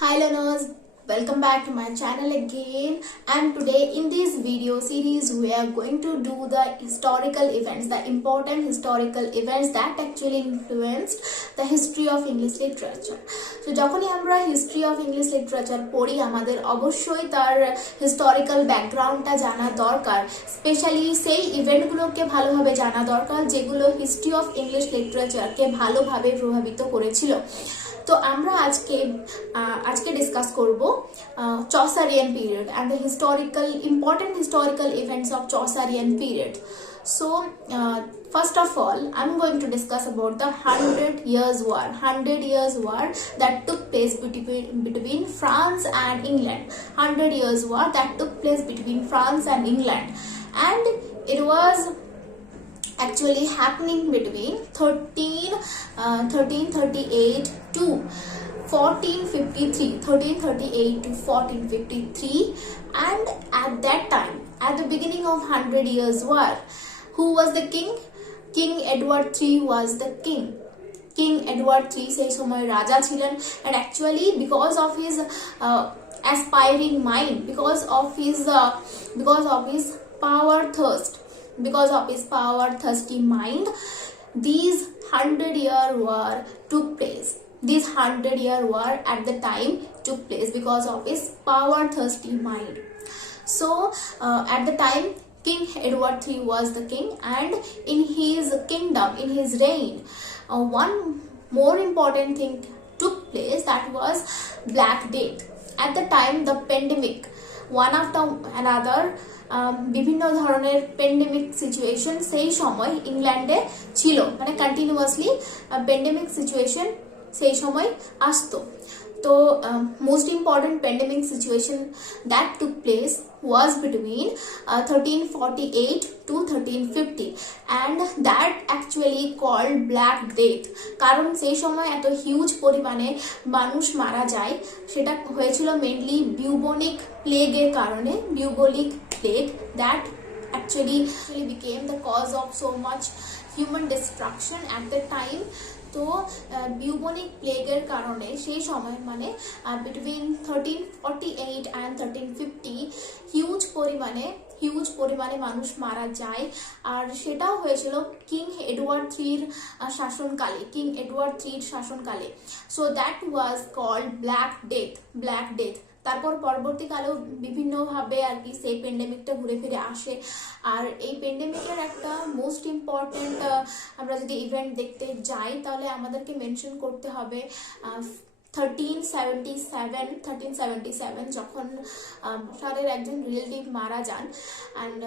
Hi learners, welcome back to my channel again, and today in this video series we are going to do the historical events, the important historical events that actually influenced the history of English literature. So যখনই আমরা history of English literature পড়ি আমাদের অবশ্যই তার historical backgroundটা জানা দরকার, specially সেই ইভেন্টগুলোকে ভালোভাবে জানা দরকার যেগুলো history of English literature-কে ভালোভাবে প্রভাবিত করেছিল। তো আমরা আজকে ডিসকাস করব Chaucerian period and the important historical events of Chaucerian period. So first of all, I'm going to discuss about the 100 Years' War that took place between France and England. 100 Years' War that took place between France and England, and it was actually happening between 1338 to 1453, and at that time, at the beginning of 100 Years' War, who was the king? King Edward III was the king. King Edward III সেই সময় রাজা ছিলেন, and actually because of his aspiring mind, because of his power thirsty mind, these 100-year war took place. This 100-year war at the time took place because of his power thirsty mind. So at the time, King Edward III was the king, and in his kingdom, in his reign, one more important thing took place, that was Black Death. At the time, the pandemic, one after another, বিভিন্ন ধরনের pandemic situation সেই সময় ইংল্যান্ডে ছিল, মানে continuously pandemic situation সেই সময় আসতো। তো most important pandemic situation that took place was between 1348 to 1350, and that actually called Black Death, কারণ সেই সময় এত হিউজ পরিমাণে মানুষ মারা যায়, সেটা হয়েছিল মেইনলি বিউবনিক প্লেগের কারণে। Bubonic plague that actually became the cause of so much human destruction at the time. তো বিউবনিক প্লেগের কারণে সেই সময় মানে বিটুইন 1348 and 1350 হিউজ পরিমাণে মানুষ মারা যায়, আর সেটাও হয়েছিল কিং এডওয়ার্ড থ্রির শাসনকালে। So that was called Black Death. তারপর পরবর্তীকালেও বিভিন্নভাবে আর কি সেই প্যান্ডেমিকটা ঘুরে ফিরে আসে, আর এই প্যান্ডেমিকের একটা মোস্ট ইম্পর্টেন্ট আমরা যদি ইভেন্ট দেখতে যাই তাহলে আমাদেরকে মেনশন করতে হবে 1377 যখন চসারের একজন রিলেটিভ মারা যান, and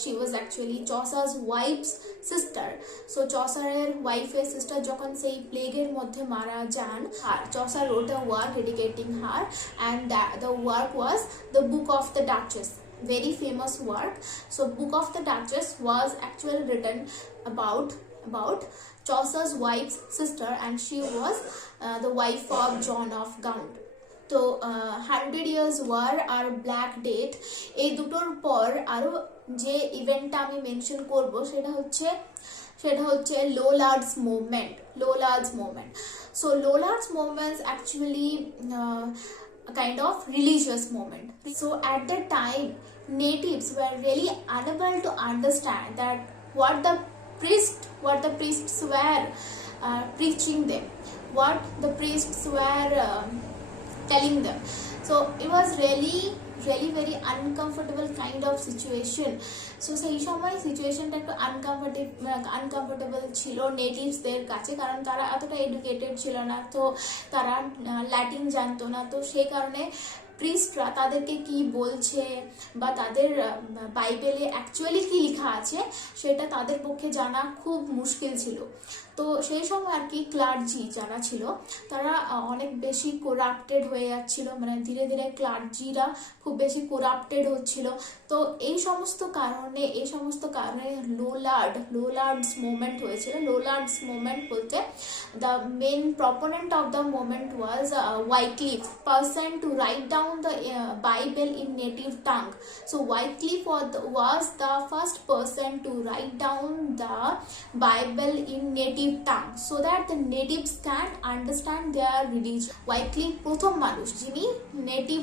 she was actually Chaucer's wife's sister. So চসারের ওয়াইফের সিস্টার যখন সেই প্লেগের মধ্যে মারা যান, আর Chaucer wrote a work dedicating her, and the work was the Book of the Duchess, very famous work. So Book of the Duchess was actually written about Chaucer's wife's sister, and she was the wife of John of Gaunt. তো 100 Years' War আর black death এই দুটোর পর আরো যে ইভেন্টটা আমি mention করব সেটা হচ্ছে লোলার্ডস movement. So Lollards movements actually a kind of religious movement. So at that time, natives were really unable to understand that what the priests were preaching them, what the priests were telling them. So it was really very uncomfortable kind of situation. So সেই সময় সিচুয়েশনটা একটু uncomfortable ছিল নেটিভসদের কাছে, কারণ তারা এতটা educated ছিল না, তো তারা ল্যাটিন জানতো না। তো সেই কারণে প্রিস্টরা তাদেরকে কি বলছে বা তাদের বাইবেলে অ্যাকচুয়ালি কি লেখা আছে সেটা তাদের পক্ষে জানা খুব মুশকিল ছিল। তো সেই সময় আর কি ক্লার্জি যারা ছিল তারা অনেক বেশি কোরাপ্টেড হয়ে যাচ্ছিল, মানে ধীরে ধীরে ক্লার্জিরা খুব বেশি কোরাপ্টেড হচ্ছিল। তো এই সমস্ত কারণে লোলার্ডস মুভমেন্ট হয়েছিল। লোলার্ডস মুভমেন্ট বলতে the main proponent of the movement was Wycliffe, person to write down the Bible in native tongue. So Wycliffe was the first person to write down the Bible in native native tongue so that the natives can understand their religion. Wycliffe প্রথম মানুষ যিনি native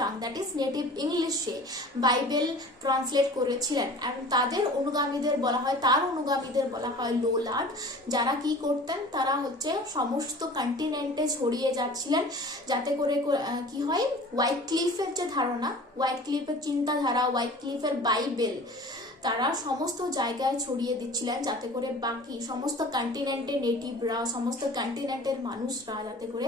tongue that is native ইংলিশে Bible translate করেছিলেন। এবং তার অনুগামীদের বলা হয় লোলার্ড, যারা কি করতেন, তারা হচ্ছে সমস্ত কন্টিনেন্টে ছড়িয়ে যাচ্ছিলেন, যাতে করে কি হয়, ওয়াইক্লিফের যে ধারণা, ওয়াইক্লিফের চিন্তাধারা, ওয়াইক্লিফের বাইবেল তারা সমস্ত জায়গায় ছড়িয়ে দিচ্ছিলেন, যাতে করে বাকি সমস্ত কন্টিনেন্টের নেটিভরা, সমস্ত কন্টিনেন্টের মানুষরা যাতে করে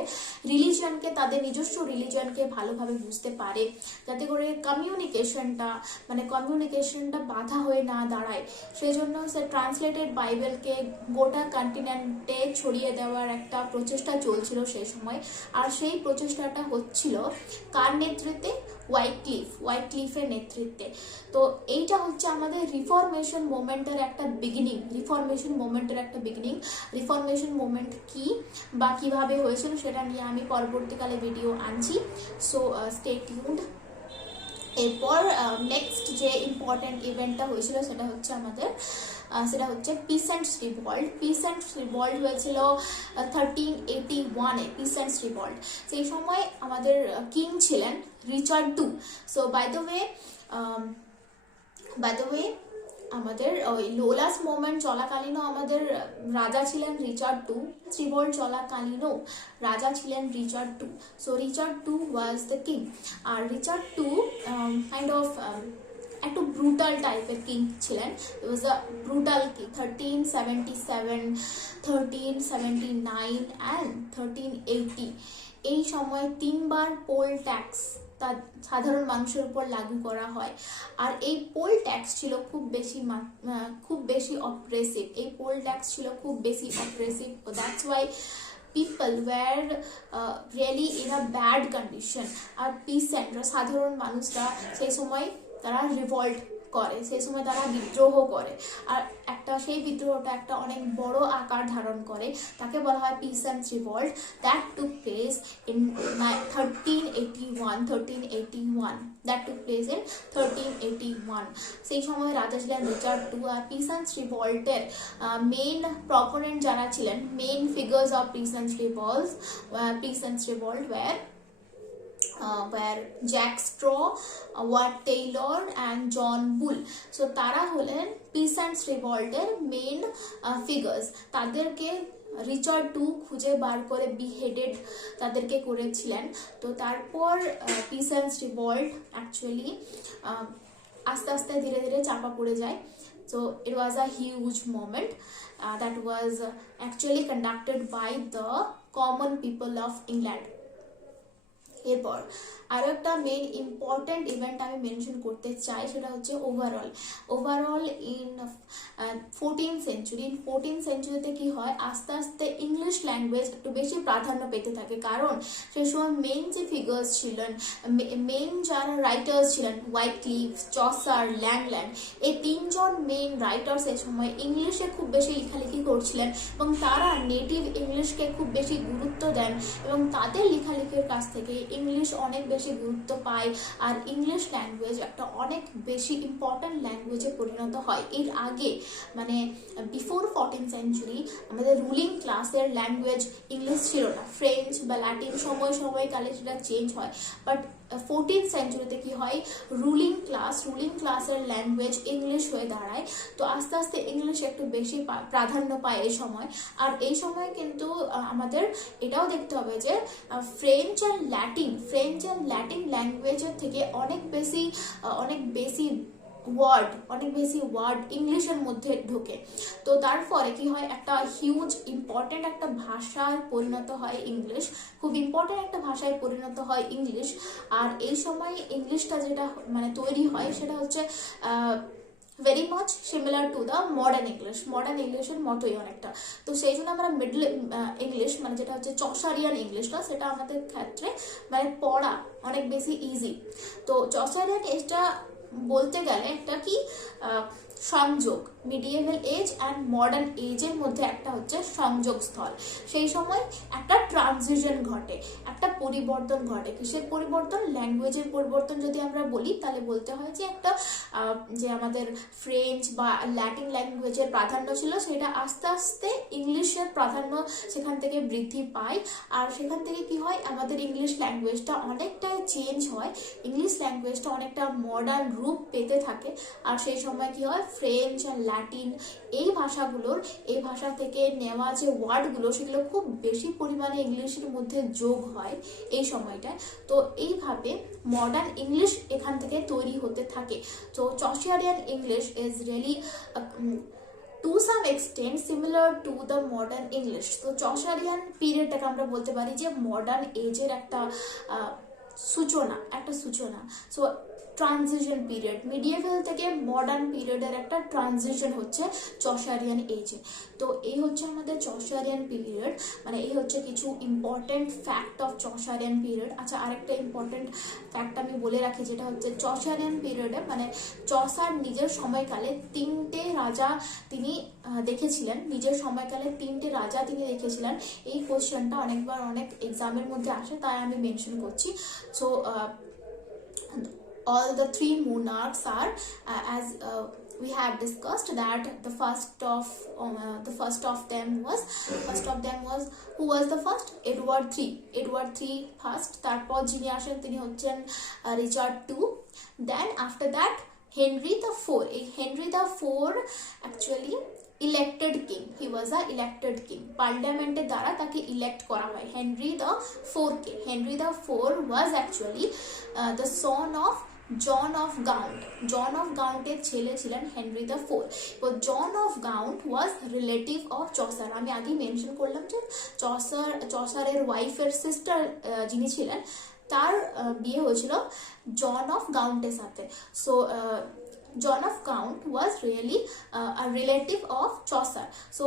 রিলিজিয়নকে, তাদের নিজস্ব রিলিজিয়নকে ভালোভাবে বুঝতে পারে, যাতে করে কমিউনিকেশনটা বাধা হয়ে না দাঁড়ায়। সেই জন্য সে ট্রান্সলেটেড বাইবেলকে গোটা কন্টিনেন্টে ছড়িয়ে দেওয়ার একটা প্রচেষ্টা চলছিল সেই সময়। আর সেই প্রচেষ্টাটা হচ্ছিল কার নেতৃত্বে? ওয়াইক্লিফের নেতৃত্বে। তো এইটা হচ্ছে আমাদের রিফরমেশন মুভমেন্টের একটা বিগিনিং। রিফরমেশন মুভমেন্ট কি বা কিভাবে হয়েছিল সেটা নিয়ে আমি পরবর্তীকালে ভিডিও আনছি, সো স্টে টিউনড। এরপর নেক্সট যে ইম্পর্টেন্ট ইভেন্টটা হয়েছিল সেটা হচ্ছে পিসেন্টস রিভল্ট হয়েছিল 1381-এ। পিসেন্টস রিভল্ট, সেই সময় আমাদের কিং ছিলেন Richard two. So by the way আমাদের ওই লোলাস মুভমেন্ট চলাকালীনও আমাদের রাজা ছিলেন রিচার্ড টু, রিভল্ট চলাকালীনও রাজা ছিলেন Richard two. So Richard two was the king. আর রিচার্ড টু কাইন্ড অফ একটু ব্রুটাল টাইপের কিং ছিলেন। It was a brutal king. 1377, 1379 and 1380 এই সময় 3বার পোল ট্যাক্স তা সাধারণ মানুষের উপর লাগু করা হয়। আর এই পোল ট্যাক্স ছিল খুব বেশি oppressive. That's why people were really in a bad condition। আর পিসেন্ট, সাধারণ মানুষরা সেই সময় তারা রিভল্ট করে, সেই সময় তারা বিদ্রোহ করে। আর সেই বিদ্রোহটা একটা অনেক বড় আকার ধারণ করে, তাকে বলা হয় peasants revolt. That took place in 1381। সেই সময় রাজা ছিলেন রিচার্ড টু। আর পিসেন্টস রিভল্টের মেইন প্রপোনেন্ট যারা ছিলেন, main figures of peasants revolt were Jack Straw, Wat Taylor and John Bull। so তারা হলেন পিসেন্টস রিভল্টের মেইন ফিগার্স। তাদেরকে রিচার্ড টু খুঁজে বার করে বিহেডেড তাদেরকে করেছিলেন। তো তারপর পিসেন্টস রিভল্ট অ্যাকচুয়ালি আস্তে আস্তে ধীরে ধীরে চাপা পড়ে যায়। So it was a huge moment that was actually conducted by the common people of England। এরপর আরো একটা মেইন ইম্পর্টেন্ট ইভেন্ট আমি মেনশন করতে চাই, সেটা হচ্ছে ওভারঅল ইন 14th সেঞ্চুরিতে কি হয়, আস্তে আস্তে ইংলিশ ল্যাঙ্গুয়েজ একটু বেশি প্রাধান্য পেতে থাকে। কারণ সেই সময় মেইন যে ফিগার্স ছিলেন, মেইন যারা রাইটার্স ছিলেন, ওয়াইক্লিফ, চসার, ল্যাংল্যান্ড, এই 3জন মেইন রাইটার্স এই সময় ইংলিশে খুব বেশি লেখালেখি করছিলেন এবং তারা নেটিভ ইংলিশকে খুব বেশি গুরুত্ব দেন এবং তাদের লেখালেখির কাছ থেকে ইংলিশ অনেক বেশি গুরুত্ব পায়। আর ইংলিশ ল্যাঙ্গুয়েজ একটা অনেক বেশি ইম্পর্টেন্ট ল্যাঙ্গুয়েজে পরিণত হয়। এর আগে মানে বিফোর 14th সেঞ্চুরি আমাদের রুলিং ক্লাসের ল্যাঙ্গুয়েজ ইংলিশ ছিল না, ফ্রেঞ্চ বা ল্যাটিন সময়কালে সেটা চেঞ্জ হয়। বাট 14th সেঞ্চুরিতে কি হয়, রুলিং ক্লাসের ল্যাঙ্গুয়েজ ইংলিশ হয়ে দাঁড়ায়। তো আস্তে আস্তে ইংলিশ একটু বেশি প্রাধান্য পায় এই সময়। আর এই সময় কিন্তু আমাদের এটাও দেখতে হবে যে ফ্রেঞ্চ অ্যান্ড ল্যাটিন ল্যাঙ্গুয়েজের থেকে অনেক বেশি ওয়ার্ড ইংলিশের মধ্যে ঢোকে। তো তারপরে কি হয়, একটা হিউজ ইম্পর্টেন্ট একটা ভাষায় পরিণত হয় ইংলিশ, খুব ইম্পর্টেন্ট একটা ভাষায় পরিণত হয় ইংলিশ। আর এই সময় ইংলিশটা যেটা মানে তৈরি হয় সেটা হচ্ছে very much similar to the modern ইংলিশের মতোই অনেকটা। তো সেই জন্য আমরা মিডল ইংলিশ মানে যেটা হচ্ছে চসারিয়ান ইংলিশটা, সেটা আমাদের ক্ষেত্রে মানে পড়া অনেক বেশি ইজি। তো চসারিয়ান এটা বলতে গেলে একটা কি সংযোগ, মিডিয়েভাল এজ অ্যান্ড মডার্ন এজের মধ্যে একটা হচ্ছে সংযোগ স্থল। সেই সময় একটা ট্রানজিশন ঘটে, একটা পরিবর্তন ঘটে। কিসের পরিবর্তন? ল্যাঙ্গুয়েজের পরিবর্তন। যদি আমরা বলি তাহলে বলতে হয় যে একটা যে আমাদের ফ্রেঞ্চ বা ল্যাটিন ল্যাঙ্গুয়েজের প্রাধান্য ছিল সেটা আস্তে আস্তে ইংলিশের প্রাধান্য সেখান থেকে বৃদ্ধি পায়। আর সেখান থেকে কি হয়, আমাদের ইংলিশ ল্যাঙ্গুয়েজটা অনেকটাই চেঞ্জ হয়, ইংলিশ ল্যাঙ্গুয়েজটা অনেকটা মডার্ন রূপ পেতে থাকে। আর সেই সময় কি হয়, ফ্রেঞ্চ আর ল্যাটিন এই ভাষা থেকে নেওয়া যে ওয়ার্ডগুলো সেগুলো খুব বেশি পরিমাণে ইংলিশের মধ্যে যোগ হয় এই সময়টায়। তো এইভাবে মডার্ন ইংলিশ এখান থেকে তৈরি হতে থাকে। তো Chaucerian English is really to some extent similar to the modern English. তো চসারিয়ান পিরিয়ডটাকে আমরা বলতে পারি যে মডার্ন এজের একটা সূচনা। সো ট্রানজিশন পিরিয়ড, মিডিয়েভাল থেকে মডার্ন পিরিয়ডের একটা ট্রানজিশন হচ্ছে চসারিয়ান এজে। তো এই হচ্ছে আমাদের চসারিয়ান পিরিয়ড, মানে এই হচ্ছে কিছু ইম্পর্টেন্ট ফ্যাক্ট অফ চসারিয়ান পিরিয়ড। আচ্ছা, আরেকটা ইম্পর্টেন্ট ফ্যাক্ট আমি বলে রাখি, যেটা হচ্ছে চসারিয়ান পিরিয়ডে মানে চসার নিজের সময়কালে তিনটে রাজা তিনি দেখেছিলেন, নিজের সময়কালে তিনটে রাজা তিনি দেখেছিলেন। এই কোশ্চেনটা অনেকবার অনেক এক্সামের মধ্যে আসে, তাই আমি মেনশন করছি। So all the three monarchs are as we have discussed that the first of them was who was the first? Edward III first, তারপর যিনি আসেন তিনি হচ্ছেন Richard II, then after that Henry IV। এই Henry IV actually elected king, he was a elected king, পার্লামেন্টের দ্বারা তাকে elect করা হয় Henry IV কে। Henry IV was actually the son of John of গাউন্টের ছেলে ছিলেন হেনরি IV। তো John of Gaunt was relative of Chaucer. আমি আগেই মেনশন করলাম যে চসারের ওয়াইফের সিস্টার যিনি ছিলেন তার বিয়ে হয়েছিল জন অফ গাউন্টের সাথে। So John of Gaunt was really relative of Chaucer. So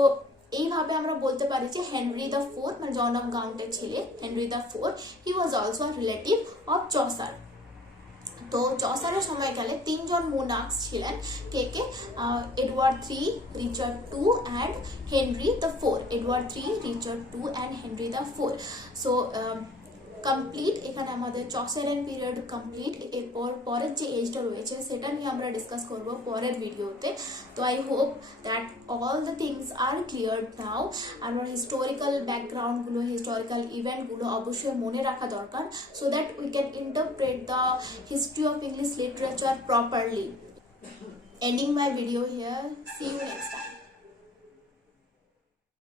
এইভাবে আমরা বলতে পারি যে হেনরি IV মানে জন অফ গাউন্টের ছেলে Henry IV, he was also relative of Chaucer. তো চসারের সময়কালে তিনজন মোনার্কস ছিলেন, কে Edward III, Richard II and Henry IV। Edward III, Richard II and Henry IV। So complete এখানে আমাদের চসারিয়ান পিরিয়ড কমপ্লিট। এরপর পরের যে এজটা রয়েছে সেটা নিয়ে আমরা ডিসকাস করব পরের ভিডিওতে। তো I hope that all the things are clear now. আমার হিস্টোরিক্যাল ব্যাকগ্রাউন্ডগুলো, হিস্টোরিক্যাল ইভেন্টগুলো অবশ্যই মনে রাখা দরকার, so that we can interpret the history of English literature properly. Ending my video here. See you next time.